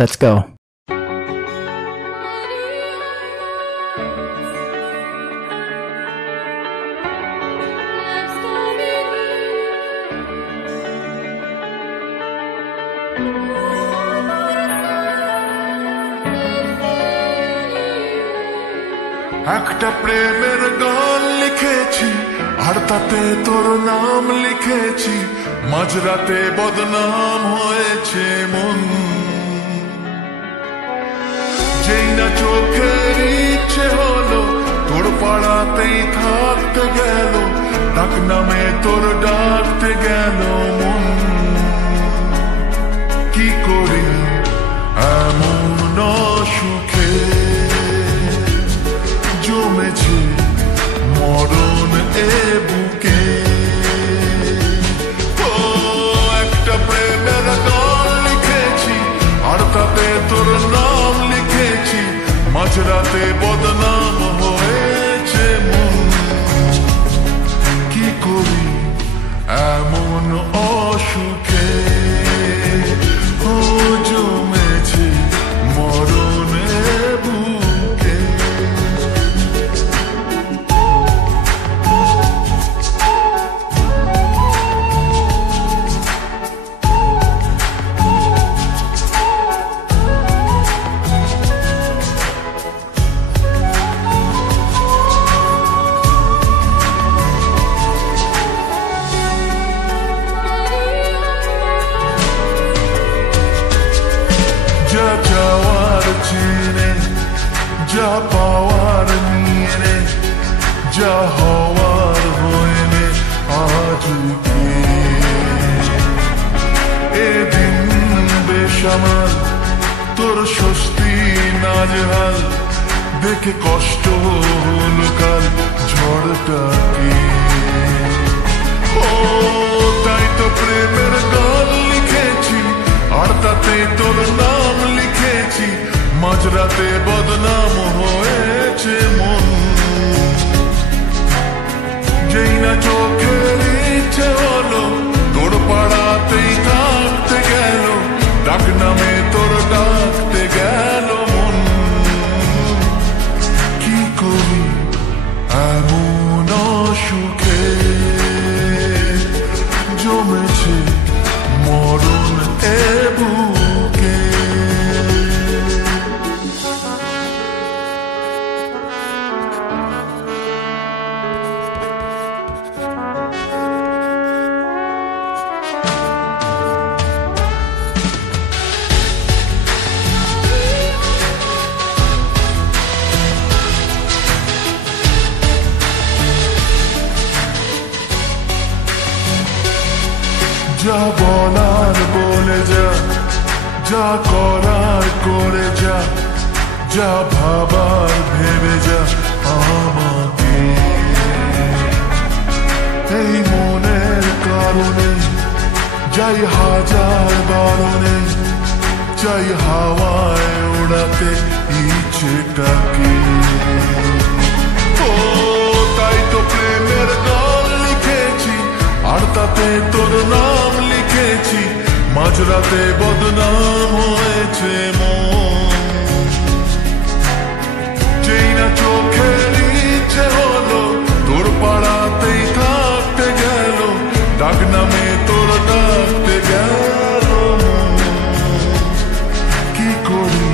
Let's go. একটা প্রেমের গান লিখেছি আর তাতে তোর নাম লিখেছি, মাঝরাতে বদনাম হয়েছে মন। যেই না চোখের ইচ্ছে হলো তোর পাড়াতেই থাকতে গেল, ডাক নামে তোর ডাকতে গেল মন। কি করি এমন সুখে জমেছে মরণ এ বুকে। ও একটা প্রেমের গান লিখেছি আর তাতে তোর নাম লিখেছি, মাঝরাতে বদনাম হয়েছে মন। কি করি এমন অসুখে ও জমেছে মরণ এ বুকে। যা যাওয়ার চিনে, যা পাওয়ার নিয়ে নে, যা হওয়ার হয়ে নে আজ এদিন বেসামাল, তোর স্বস্তি নাজেহাল দেখে কষ্ট হলো কাল ঝড়টাকে। ও তাই তো প্রেমের গান লিখেছি আর তাতে তোর নাম লিখেছি, মাঝরাতে বদনাম হয়েছে মন। যেই না চোখের ইচ্ছে হলো তোর পাড়াতেই থাকতে গেল, ডাক নামে তোর ডাকতে গেল মন। কি করি এমন সুখে জমেছে মরণ এ বুকে। যা বলার বলে যা, যা করার করে যা, যা ভাবার ভেবে যা আমাকে। এই মনের কারণে যাই হাজার বারণে, চাই হাওয়ায় ওড়াতে ইচ্ছেটাকে। ও তাই তো প্রেমের গান লিখেছি আর তাতে তোর নাম লিখেছি, মাঝরাতে বদনাম হয়েছে মন। যেই না চোখের ইচ্ছে হলো তোর পাড়াতেই থাকতে গেল, ডাক নামে তোর ডাকতে গেল মন। কি করি